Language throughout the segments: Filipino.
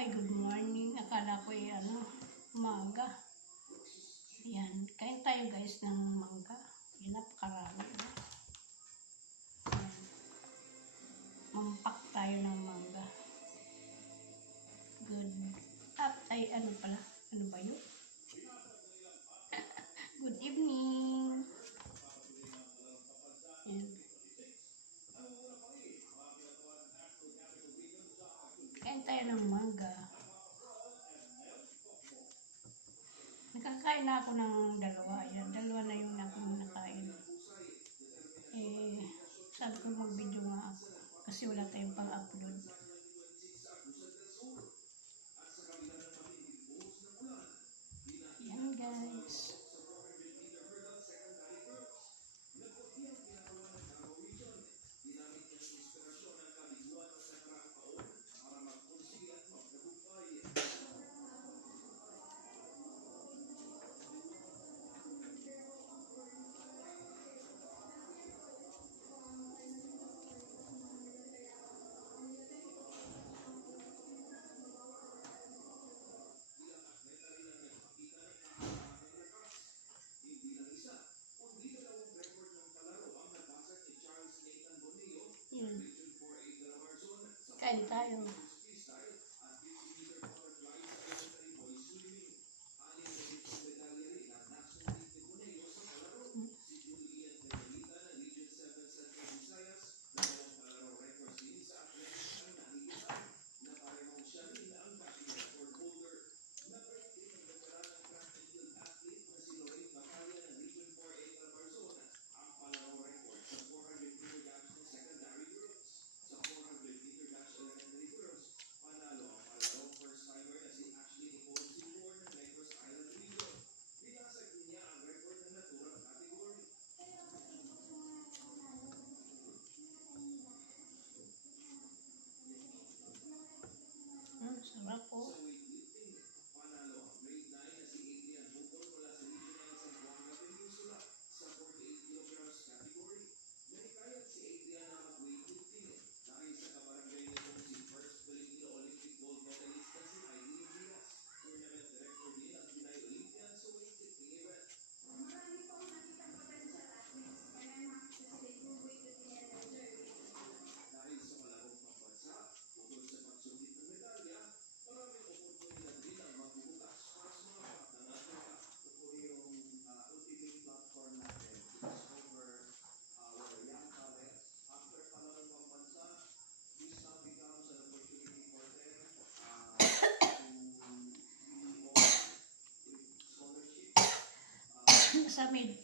Ay, good morning. Akala ko umaga. Yan. Kain tayo guys ng mangga. Yan, napakarami. Yan. Mampak tayo ng mangga. Good. Ay, ano pala? Ano ba yun? Good evening. Yan. Kain tayo ng mangga. Nakakain na ako ng dalawa. Ayan, dalawa na yung nakain. Sabi ko mag-video nga ako. Kasi wala tayong pang-upload. Ayan guys. Yan. Kain tayo. Sarap po. Samid.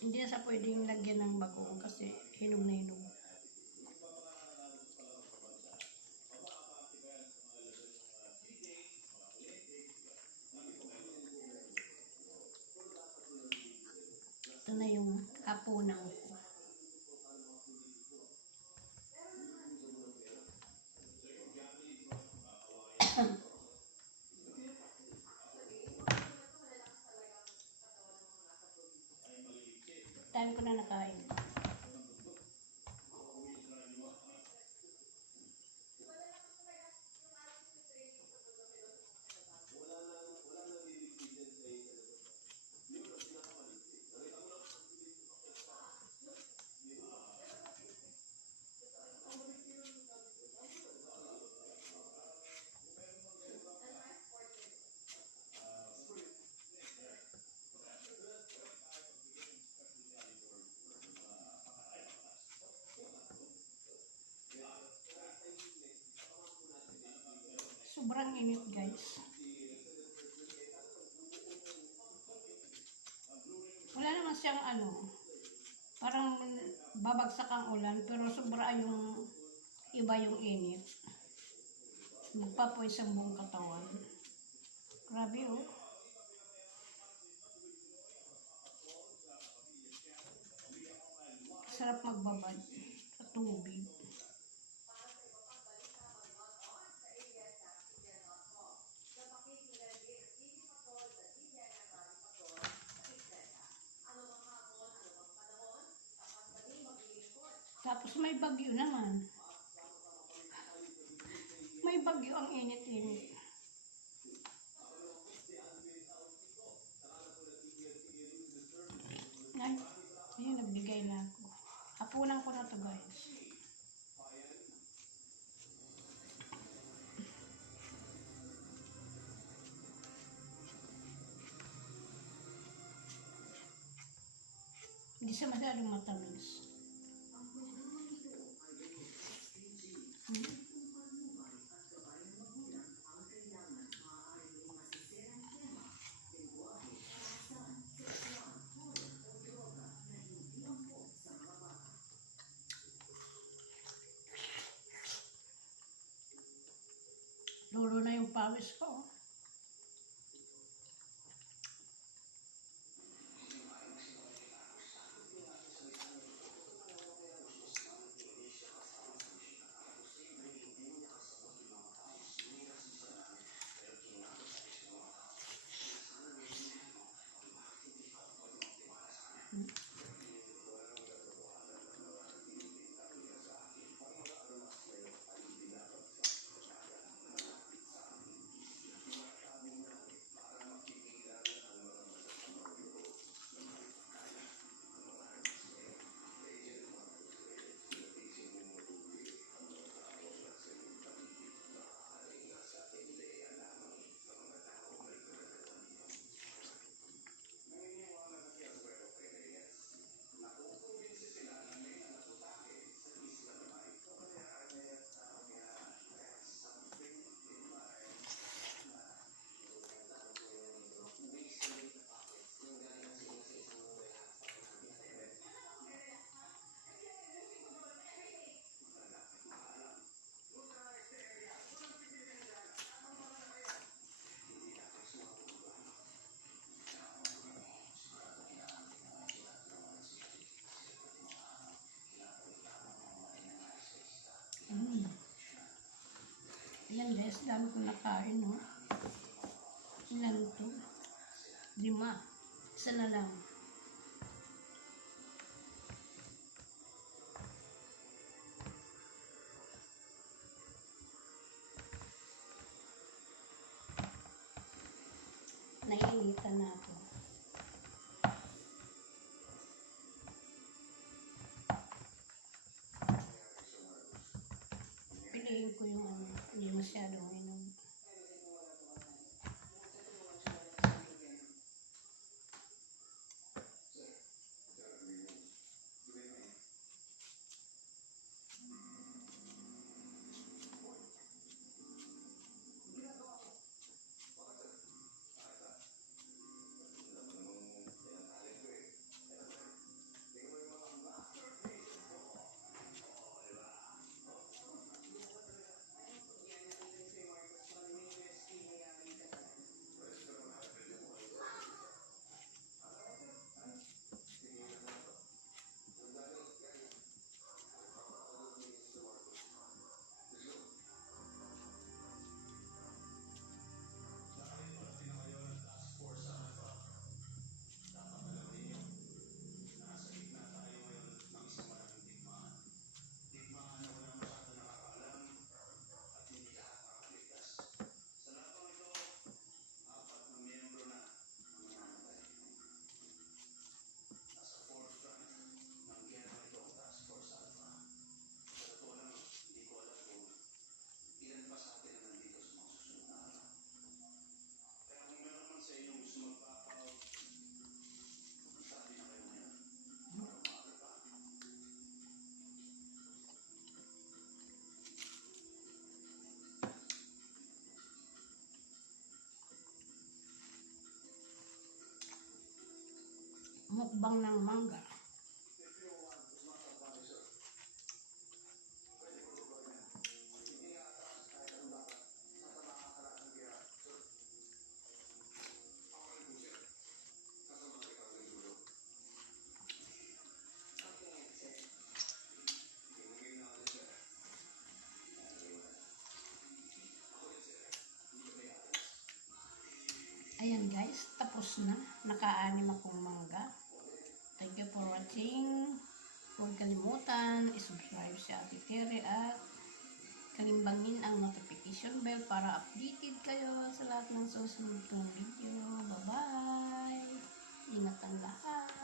Hindi na siya pwedeng lagyan ng bagoong kasi hinog na hinog. Ito na yung hapunan ko. Dami ko na nakain. Sobrang init guys. Wala naman siyang parang babagsak ang ulan pero sobra yung iba yung init. Magpapoy sa buong katawan. Grabe oh. Sarap magbabad sa tubig. Tapos may bagyo naman. May bagyo, ang init-init. Ay, yun, nagbigay na ako. Hapunan ko na to guys. Hindi siya masyadong matamis. Lolo na yung pawis ko. Ayan guys, dami ko nakain, no? Ilan ito? 5. Isa na lang. Naiinitan na ako. Piliin ko yung ano, hindi masyadong inom. Mukbang ng mangga. Ayan guys, tapos na. Naka-anim akong mangga. Thank you for watching. Huwag kalimutan, isubscribe sa Ate Tere at kalimbangin ang notification bell para updated kayo sa lahat ng susunod kong video. Bye-bye! Ingat ang lahat!